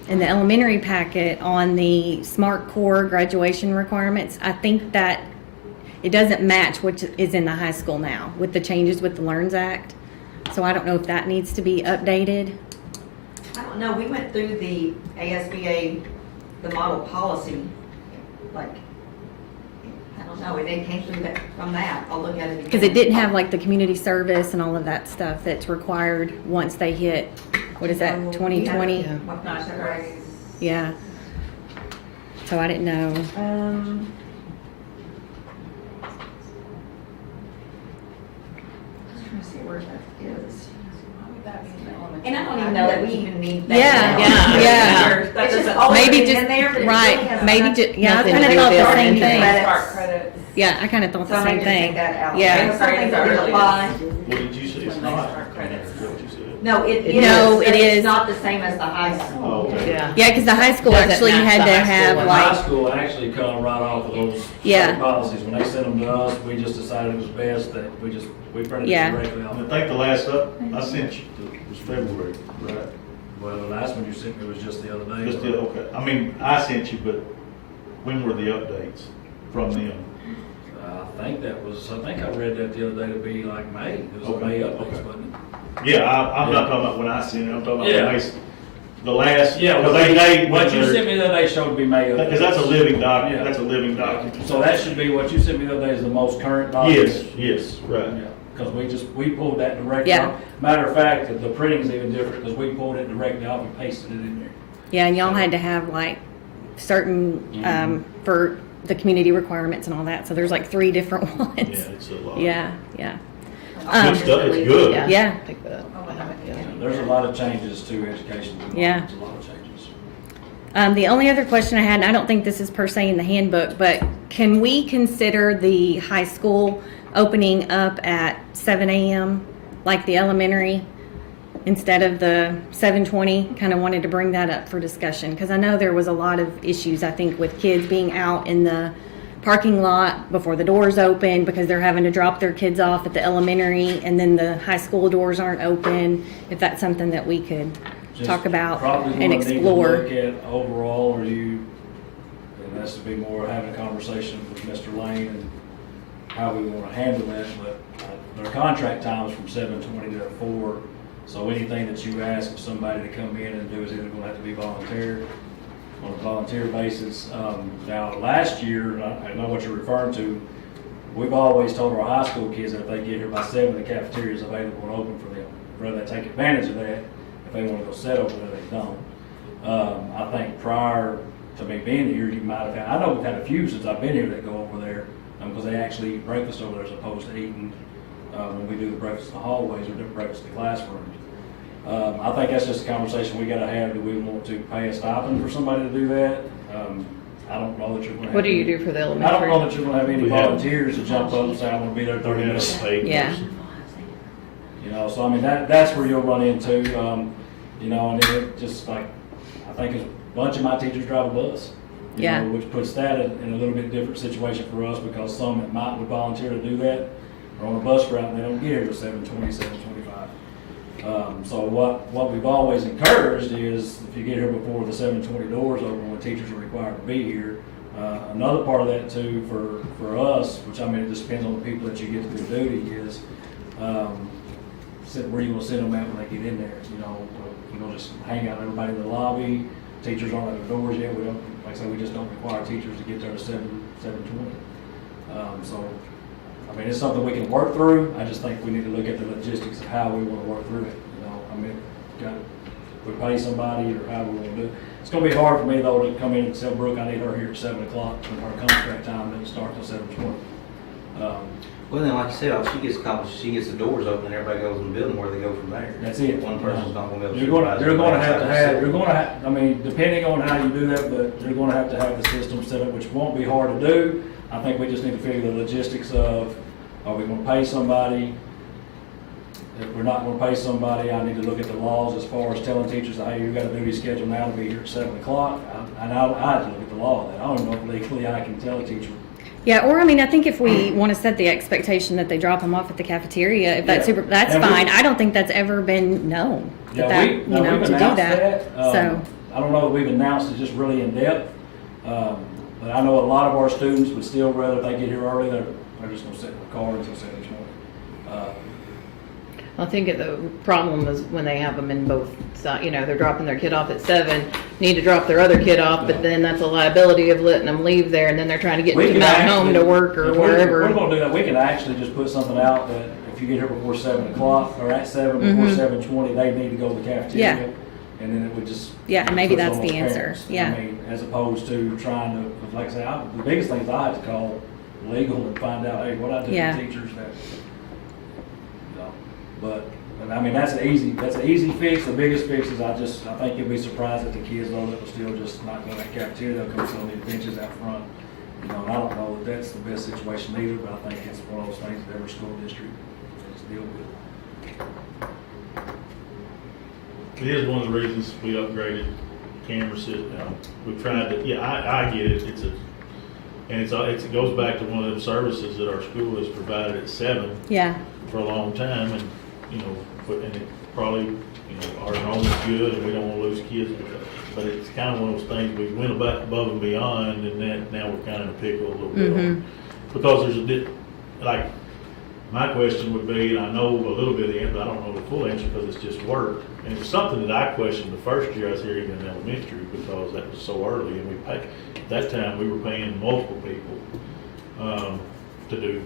in the elementary packet on the SMART core graduation requirements, I think that it doesn't match what is in the high school now with the changes with the LEARNS Act. So I don't know if that needs to be updated. I don't know, we went through the ASBA, the model policy, like, I don't know, it came through that, from that, I'll look at it again. Because it didn't have like the community service and all of that stuff that's required once they hit, what is that, 2020? Yeah. What not that was. Yeah. So I didn't know. I'm trying to see where that is. And I don't even know that we even need that. Yeah, now. yeah. It's just always Maybe been just, in there, but it right, really has maybe nothing- just, yeah, I Nothing kind to of do thought with the it. same Starting thing. credits. Start credits. Yeah, I kind of thought So the I same need to take thing. that out. Yeah. There's some things that really apply. What did you say? It's When they not. start credits. Is that what you said? No, it is. No, it is. It's not the same as the high school. Oh, okay. Yeah. Yeah, because the high school Doesn't actually match had the to high school have one. High like, school actually come right off of those Yeah. state policies. When they sent them to us, we just decided it was best that we printed Yeah. it directly off. I think the last up I sent you was February, right? Well, the last one you sent me was just the other day. Just the, okay, I mean, I sent you, but when were the updates from them? I think I read that the other day to be like May. It was Okay, May updates, okay. wasn't Yeah, I'm Yeah. not talking about when I sent it, I'm talking about Yeah. when the last, it? Yeah, because what you sent me the other day showed to be May updates. because that's a living document, Yeah. that's a living document. So that should be, what you sent me the other day is the most current document. Yes, right. Yeah, because we pulled that directly Yeah. off. Matter of fact, the printing's even different because we pulled it directly off and pasted it in there. yeah, and y'all had to have like certain, for the community requirements and all that. So there's like 3 different Yeah, ones. it's a lot. Yeah, yeah. Good stuff, it's good. Yeah. Take that. Yeah, there's a lot of changes to education. Yeah. There's a lot of changes. The only other question I had, and I don't think this is per se in the handbook, but can we consider the high school opening up at 7 a.m. like the elementary instead of the 7:20? Kind of wanted to bring that up for discussion because I know there was a lot of issues, I think, with kids being out in the parking lot before the doors open because they're having to drop their kids off at the elementary and then the high school doors aren't open. If that's something that we could Just talk about probably and gonna need to explore. Look at overall, or and that's to be more having a conversation with Mr. Lane and how we want to handle that, but their contract time is from 7:20 to 4. So anything that you ask somebody to come in and do is either going to have to be on a volunteer basis. Now, last year, I know what you're referring to, we've always told our high school kids that if they get here by 7, the cafeteria is available and open for them. Whether they take advantage of that, if they want to go sit over there, they don't. I think prior to me being here, you might have had, I know we've had a few since I've been here that go over there, because they actually eat breakfast over there as opposed to eating when we do the breakfast in the hallways or do breakfast in the classrooms. I think that's just a conversation we gotta have. Do we want to pay a stipend for somebody to do that? I don't know that you're gonna have. What do you any- do for the I don't elementary? know that you're gonna have any We have- volunteers to jump up and say, I'm gonna be there 30 We have minutes. a paid Yeah. person. You know, so I mean, that's where you'll run into, you know, and it just like, I think a bunch of my teachers drive a bus. You Yeah. know, which puts that in a little bit different situation for us because some that might would volunteer to do that are on a bus route and they don't get here till 7:20, 7:25. So what we've always encouraged is if you get here before the 7:20 doors open, when teachers are required to be here. Another part of that too for us, which I mean, it just depends on the people that you get to do duty is, where you want to sit them at when they get in there. You know, just hang out everybody in the lobby. Teachers aren't at the doors yet. We don't, like I said, we just don't require teachers to get there at 7:20. So, I mean, it's something we can work through. I just think we need to look at the logistics of how we want to work through it, you know? I mean, we pay somebody or how we want to do it. It's gonna be hard for me though to come in and tell Brooke I need her here at 7 o'clock when her contract time doesn't start till 7:20. Well, then, like you said, she gets the doors open and everybody goes in the building, where they go from there. That's it. One person's not gonna be able to You're gonna supervise everybody. I mean, depending on how you do that, but you're gonna have to have the system set up, which won't be hard to do. I think we just need to figure the logistics of, are we gonna pay somebody? If we're not gonna pay somebody, I need to look at the laws as far as telling teachers, hey, you got a duty schedule now to be here at 7 o'clock. I have to look at the law of that. I don't even know if legally I can tell a teacher. Yeah, or I mean, I think if we want to set the expectation that they drop them off at the cafeteria, if that's Yeah. that's And we- fine. I don't think that's ever been known, Yeah, we've we've to do announced that. So, I don't know that we've announced it just really in depth. But I know a lot of our students would still rather, if they get here early, they're just gonna sit in the car until 7:20. I think the problem is when they have them in both sides, you know, they're dropping their kid off at 7, need to drop their other kid off, but then that's a liability of letting them leave there, and then they're trying to get We them can out actually- home to work or if we're wherever. gonna do that, we can actually just put something out that if you get here before 7 o'clock, or at 7, before Mhm. 7:20, they need to go to the cafeteria. Yeah. And then it would just. Yeah, and maybe push it that's on the answer. parents. Yeah. I mean, as opposed to trying to, like I say, the biggest things I have to call legal and find out, hey, what I do Yeah. to teachers that, you know, but I mean, that's an easy fix. The biggest fix is I think you'll be surprised at the kids though that will still just not go to that cafeteria. They'll come sit on these benches out front. You know, and I don't know that that's the best situation either, but I think it's one of those things that every school district has to deal with. It is one of the reasons we upgraded camera system. We've tried to, yeah, I get it. It goes back to one of the services that our school has provided at 7 yeah, for a long time, and, you know, and it probably, you know, our enrollment's good and we don't wanna lose kids, but it's kind of one of those things, we went above and beyond, and then now we're kind of in a pickle a little bit. Mhm. Because like, my question would be, and I know a little bit of the answer, but I don't know the full answer because it's just work. And it's something that I questioned the first year I was here, even in elementary, because that was so early, and at that time, we were paying multiple people, to do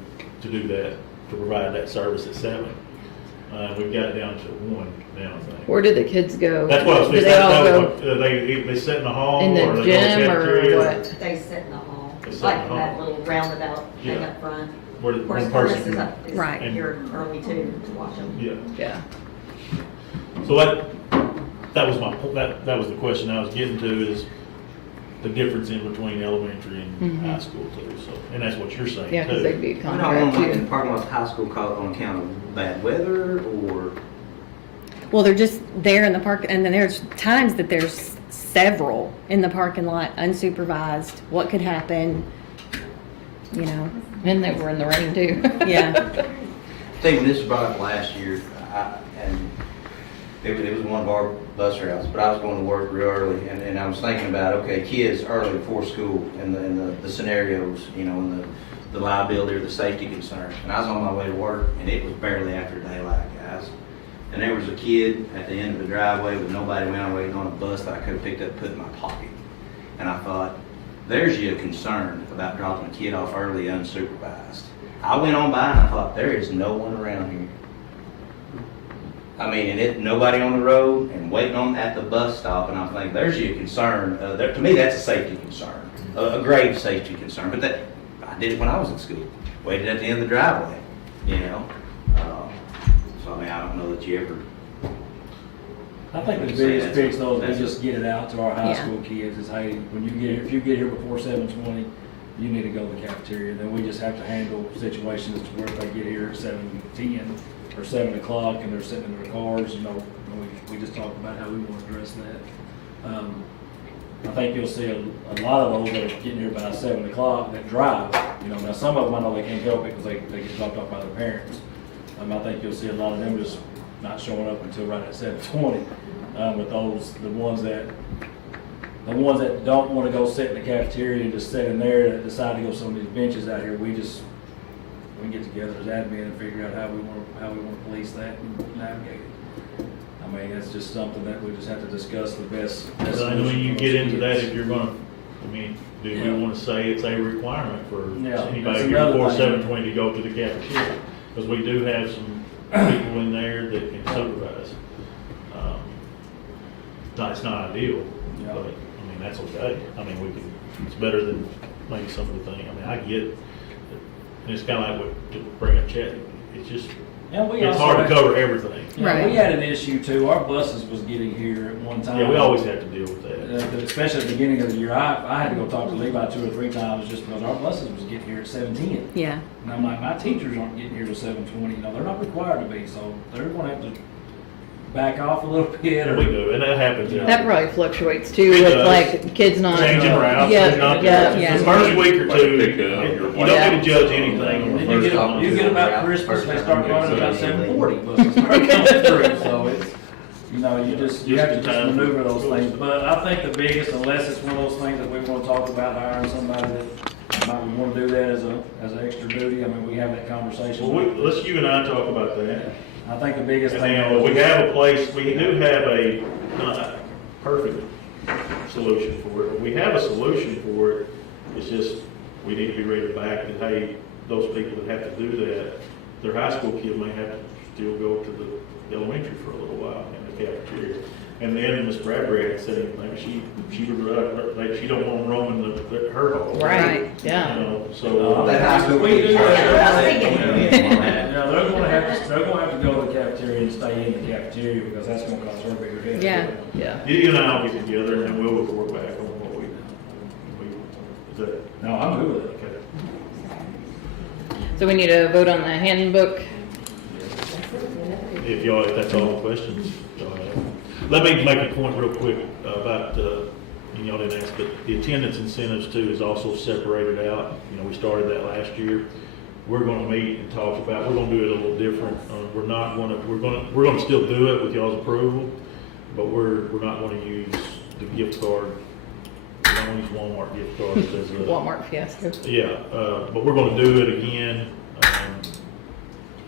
that, to provide that service at 7. We've got it down to 1 now, I think. Where do the kids go? That's what I was Do thinking, they all go they sit in the hall, in or the they go to gym or cafeteria? what? They sit in the hall, They sit in like the that hall. little roundabout thing Yeah. up front. Where Of course, one Thomas person. is Right. here early too to watch them. Yeah. Yeah. So that was that was the question I was getting to, is the difference in between elementary and Mhm. high school too, so, and that's what you're saying too. Yeah, because they'd be a I don't contract know, in the too. parking lot of high school, call it on account of bad weather, or, well, they're just there in the park, and then there's times that there's several in the parking lot, unsupervised. What could happen? You know, And they were in the rain too. yeah, Stephen, this was brought up last year, and it was one of our bus routes, but I was going to work real early, and I was thinking about, okay, kids early before school, and the scenarios, you know, and the liability or the safety concerns. And I was on my way to work, and it was barely after daylight, guys. And there was a kid at the end of the driveway with nobody around waiting on a bus that I could have picked up and put in my pocket. And I thought, there's your concern about dropping a kid off early unsupervised. I went on by and I thought, there is no one around here. I mean, and nobody on the road and waiting on at the bus stop, and I'm thinking, there's your concern. To me, that's a safety concern, a grave safety concern. But I did it when I was in school. Waited at the end of the driveway, you know. So I mean, I don't know that you ever. I think the Like I say, biggest that's- fix though is that's- we just get it out to our high Yeah. school kids is, hey, when you get here, if you get here before 7:20, you need to go to the cafeteria. Then we just have to handle situations to where if they get here at 7:10 or 7 o'clock and they're sitting in their cars, you know, we just talk about how we want to address that. I think you'll see a lot of those that are getting here by 7 o'clock that drive, you know, now some of them I know they can't help it because they get dropped off by their parents. I think you'll see a lot of them just not showing up until right at 7:20. But the ones that don't want to go sit in the cafeteria and just sit in there, that decide to go some of these benches out here, we get together as admin and figure out how we want to police that and navigate it. I mean, it's just something that we just have to discuss the best. I mean, you get into that if you're gonna, I mean, do we wanna say it's a requirement for Yeah, that's anybody here another before thing. 7:20 to go to the cafeteria? Because we do have some people in there that can supervise. No, it's not ideal, Yeah. but, I mean, that's okay. I mean, we can, it's better than maybe some of the things, I mean, I get, it. And it's kinda like what, to bring up Chet, it's just, Yeah, we it's also hard to had- cover everything. Yeah, we had an issue too. Our buses was getting here at one time. Yeah, we always have to deal with that. Especially at the beginning of the year. I had to go talk to Levi 2 or 3 times just because our buses was getting here at 7:10. Yeah. And I'm like, my teachers aren't getting here till 7:20. You know, they're not required to be, so they're gonna have to back off a little bit or. We do, and that happens. That probably fluctuates too It with does. like kids not. Changing routes, Yeah, there's not, yeah. the first week or Like two, pick up, you you're don't like- get to judge anything. Then you get about Christmas, they start running about 7:40 buses start coming through, so it's, you know, you have to just maneuver those things. But I think the biggest, unless it's one of those things that we wanna talk about, hiring somebody that might wanna do that as an extra duty, I mean, we have that conversation. Well, let's you and I talk about that. I think the biggest And thing. then we have a place, we do have a, not a perfect solution for it, but we have a solution for it. It's just, we need to be ready to back that, hey, those people that have to do that, their high school kid may have to still go to the elementary for a little while in the cafeteria. And then Ms. Bradbury had said, maybe she would, like, she don't want to roam in her hall. Right, You yeah. know, so. That high school We kid- do that. Yeah. Yeah, they're gonna have to go to the cafeteria and stay in the cafeteria because that's gonna cost her a bigger head. Yeah, yeah. You and I will get together and we'll report back on what we, is that, No, I'm good with it. okay? So we need to vote on the handbook. If y'all, if that's all the questions, y'all have. Let me make a point real quick about, and y'all didn't ask, but the attendance incentives too is also separated out. You know, we started that last year. We're gonna meet and talk about, we're gonna do it a little different. We're gonna still do it with y'all's approval, but we're not gonna use the gift card. We don't use Walmart gift cards as a. Walmart fiasco. Yeah, but we're gonna do it again.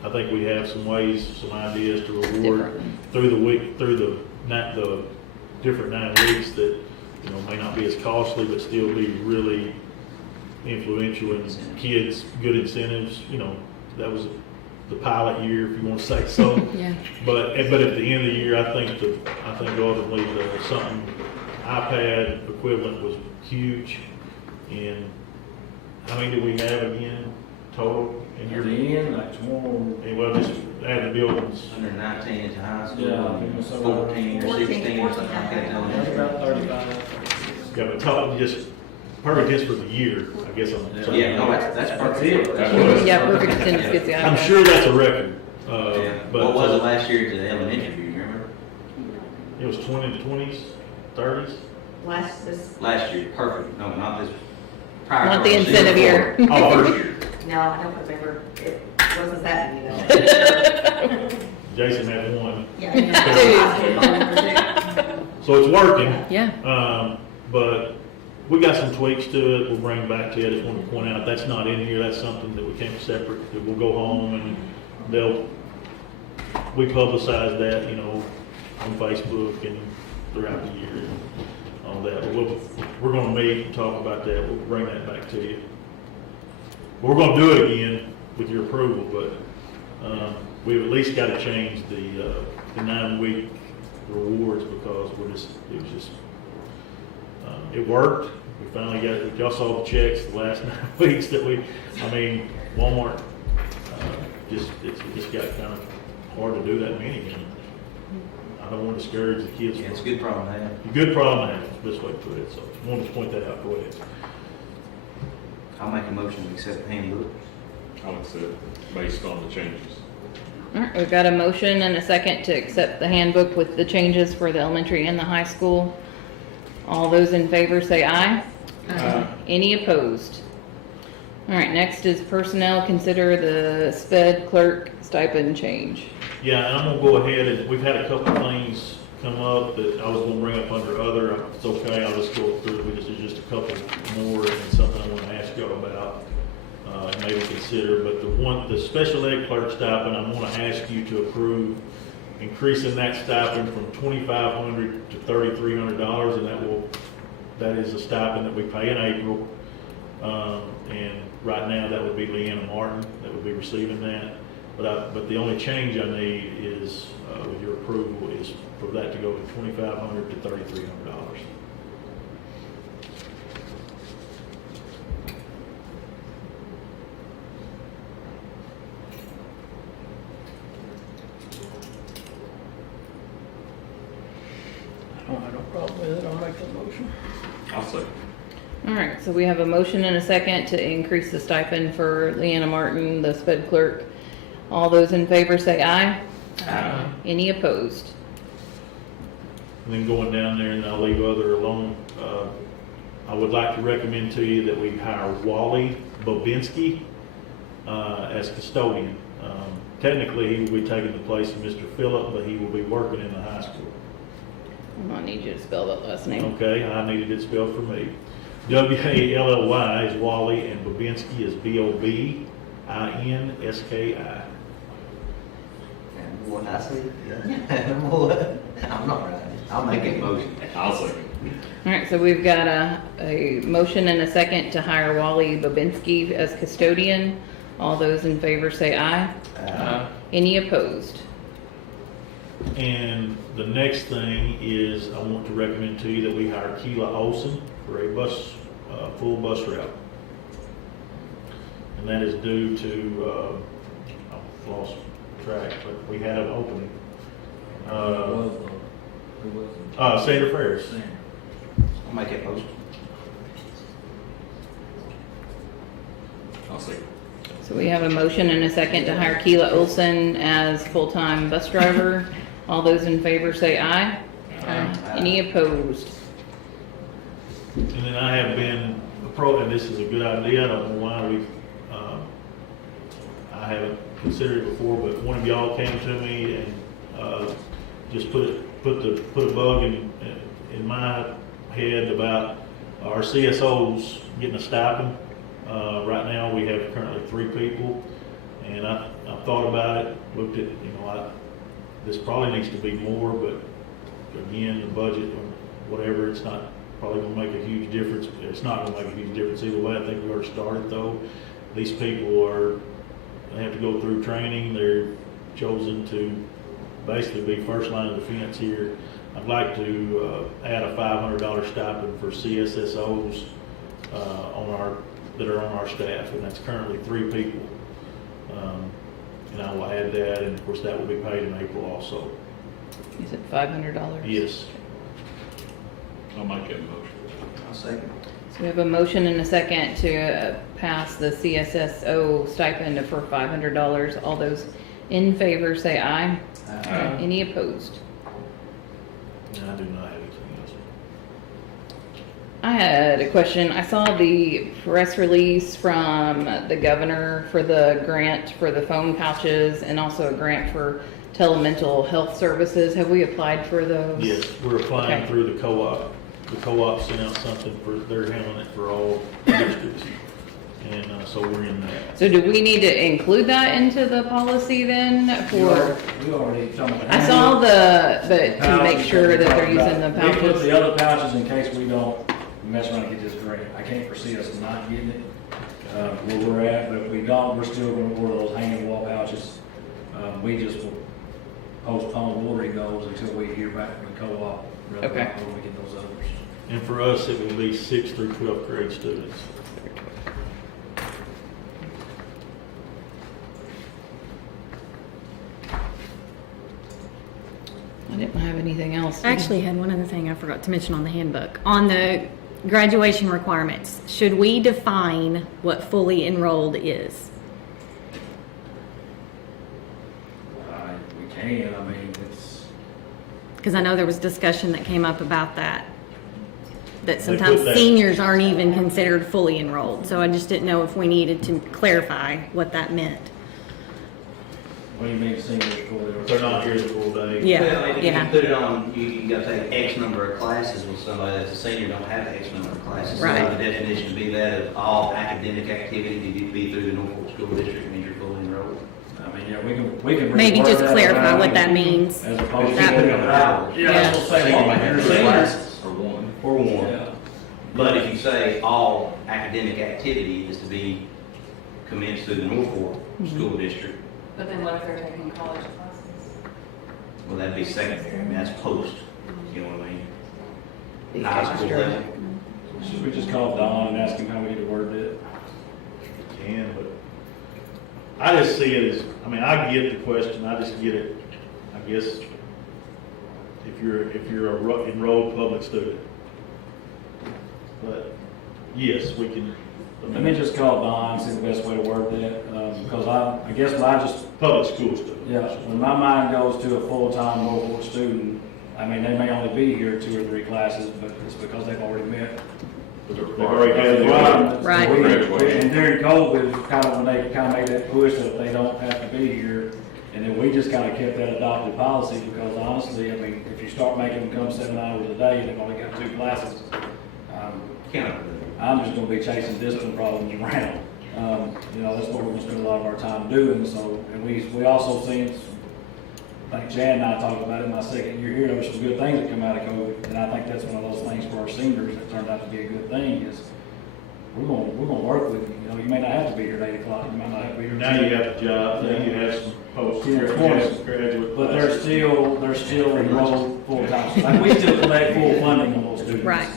I think we have some ways, some ideas to reward Different. through the week, through the different 9 weeks that, you know, may not be as costly, but still be really influential in kids, good incentives. You know, that was the pilot year, if you want to say so. Yeah. But at the end of the year, I think ultimately something iPad equivalent was huge. And how many do we have again total in Near your? the end, like tomorrow. And well, just add the buildings. Under 19 into high school, Yeah, I think it was 14 or 16 or something like that. That's about 35. Yeah, but total just, perfect just for the year, I guess I'm saying. Yeah, no, that's That's perfect. it. That's what it's- Yeah, perfect attendance gets the I'm iPad. sure that's a record, Yeah. but. What was it last year to the elementary, do you remember? It was 20 to 20s, 30s. Last year, perfect, no, not this. prior Not the year incentive year. before. Oh, First year. No, I don't remember. It wasn't that many though. Jason had one. Yeah. So it's working. Yeah. But we got some tweaks to it, we'll bring it back to you. I just want to point out, that's not in here, that's something that we can't separate, that we'll go home and we publicize that, you know, on Facebook and throughout the year and all that. But we're gonna meet and talk about that, we'll bring that back to you. We're gonna do it again with your approval, but, we've at least got to change the 9-week rewards because it worked. We finally got it. Y'all saw the checks the last 9 weeks that Walmart, it just got kind of hard to do that many. And I don't want to discourage the kids. Yeah, it's a good problem to have. A good problem to have, is the best way to put it. So I wanted to point that out. Go ahead. I'll make a motion to accept the handbook. I'll accept based on the changes. All right, we've got a motion and a second to accept the handbook with the changes for the elementary and the high school. All those in favor say aye. Any opposed? All right, next is personnel. Consider the sped clerk stipend change. Yeah, and I'm gonna go ahead and, we've had a couple of things come up that I was gonna bring up under other. It's okay, I'll just go through, there's just a couple more and something I wanna ask y'all about, and maybe consider. But the special ed clerk stipend, I'm gonna ask you to approve increasing that stipend from $2,500 to $3,300, and that will that is a stipend that we pay in April. And right now, that would be Leanna Martin that would be receiving that. But the only change I need is, with your approval, is for that to go to $2,500 to $3,300. I don't have no problem with it, I'll make the motion. I'll second. All right, so we have a motion and a second to increase the stipend for Leanna Martin, the sped clerk. All those in favor say aye. Aye. Any opposed? And then going down there, and I'll leave other alone, I would like to recommend to you that we hire Wally Bobinski as custodian. Technically, he will be taking the place of Mr. Phillip, but he will be working in the high school. I'm gonna need you to spell that last name. Okay, I needed it spelled for me. W-A-L-L-Y is Wally, and Bobinski is B-O-B-I-N-S-K-I. And what I said, yeah. What? I'm not right. I'll make a motion. I'll second. All right, so we've got a motion and a second to hire Wally Babinski as custodian. All those in favor say aye. Any opposed? And the next thing is, I want to recommend to you that we hire Keela Olson for a full bus route. And that is due to, I've lost track, but we had an opening. Sandra Ferris. I'll make a motion. I'll second. So we have a motion and a second to hire Keela Olson as full-time bus driver. All those in favor say aye. Any opposed? And then I have been and this is a good idea, I don't know why I haven't considered it before, but one of y'all came to me and just put a bug in my head about our CSOs getting a stipend. Right now, we have currently 3 people, and I thought about it, looked at, this probably needs to be more, but again, the budget or whatever, it's not probably gonna make a huge difference. It's not gonna make a huge difference either way. I think we already started though. These people they have to go through training. They're chosen to basically be first line of defense here. I'd like to add a $500 stipend for CSSOs that are on our staff, and that's currently 3 people. And I will add that, and of course that will be paid in April also. Is it $500? Yes. I'll make that motion. I'll second. So we have a motion and a second to pass the CSSO stipend for $500. All those in favor say aye. Any opposed? And I do not have anything else. I had a question. I saw the press release from the governor for the grant for the phone pouches and also a grant for telemental health services. Have we applied for those? Yes, we're applying Okay. through the co-op. The co-op sent out something they're handling it for all districts. And so we're in that. So do we need to include that into the policy then for, We already talked about. I saw to make sure that they're using the We put pouches. the other pouches in case we don't mess around and get this grant. I can't foresee us not getting it, where we're at, but if we don't, we're still gonna order those hanging wall pouches. We just will postpone ordering those until we hear back from the co-op. rather than Okay. when we get those others. And for us, it will be 6th through 12th grade students. I didn't have anything else. I actually had one other thing I forgot to mention on the handbook. On the graduation requirements, should we define what fully enrolled is? We can, I mean, it's, Because I know there was discussion that came up about that. That They sometimes put that- seniors aren't even considered fully enrolled. So I just didn't know if we needed to clarify what that meant. what do you mean seniors fully? They're not here the full day. Yeah, Well, if you yeah. put it on, you gotta take X number of classes with somebody that's a senior, don't have X number of classes. Right. So the definition would be that of all academic activity that you be through the Norfolk School District means you're fully enrolled. I mean, yeah, we can. Maybe reword just that clarify around what that means. As opposed to. That would- Yeah, that's what I'm saying, Senior well, might have you're 3 seniors. classes. Or one. Or one. Yeah. But if you say all academic activity is to be commenced through the Norfolk School District, But then what if they're taking college classes? well, that'd be secondary, I mean, that's post, you know what I mean? The High school extra. level. Should we just call Don and ask him how we need to word it? Can, but I just see it as, I mean, I get the question, I just get it, I guess, if you're a enrolled public student. But, yes, we can. Let me just call Don, see the best way to word that, because I guess when I just, Public school student. yeah, when my mind goes to a full-time Norfolk student, I mean, they may only be here 2 or 3 classes, but it's because they've already met They've already had the requirements. Right. We- Graduation. And during COVID, kind of when they kind of made that push that they don't have to be here, and then we just kind of kept that adopted policy, because honestly, I mean, if you start making them come 7 hours a day, and they've only got 2 classes, Counter. I'm just gonna be chasing discipline problems around. You know, that's what we're gonna spend a lot of our time doing, so, and we also seen, I think Chad and I talked about it in my second year here, there were some good things that come out of COVID, and I think that's one of those things for our seniors that turned out to be a good thing, is we're gonna work with you, you know, you may not have to be here at 8 o'clock, you might not have to be here. Now you have a job, now you have some post-graduate. But they're still enrolled full-time, like, we still collect full funding on those students. Right.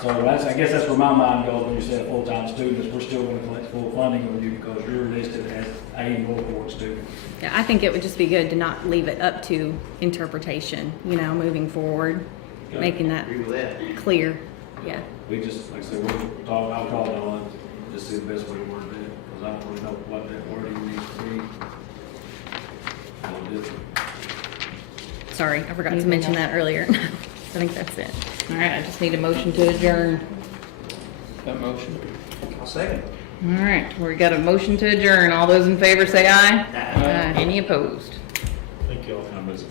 So that's, I guess that's where my mind goes when you say full-time students, we're still gonna collect full funding on you because you're listed as a Norfolk student. Yeah, I think it would just be good to not leave it up to interpretation, you know, moving forward, making that Agree with that. clear, yeah. We just, like I said, we'll talk, I'll call Dawn, just see the best way to word it, because I don't really know what that wording needs to be. We'll do it. Sorry, I forgot to mention that earlier. I think that's it. All right, I just need a motion to adjourn. That motion. I'll second. All right, we got a motion to adjourn. All those in favor say aye. Aye. Any opposed? Thank y'all. I'm busy.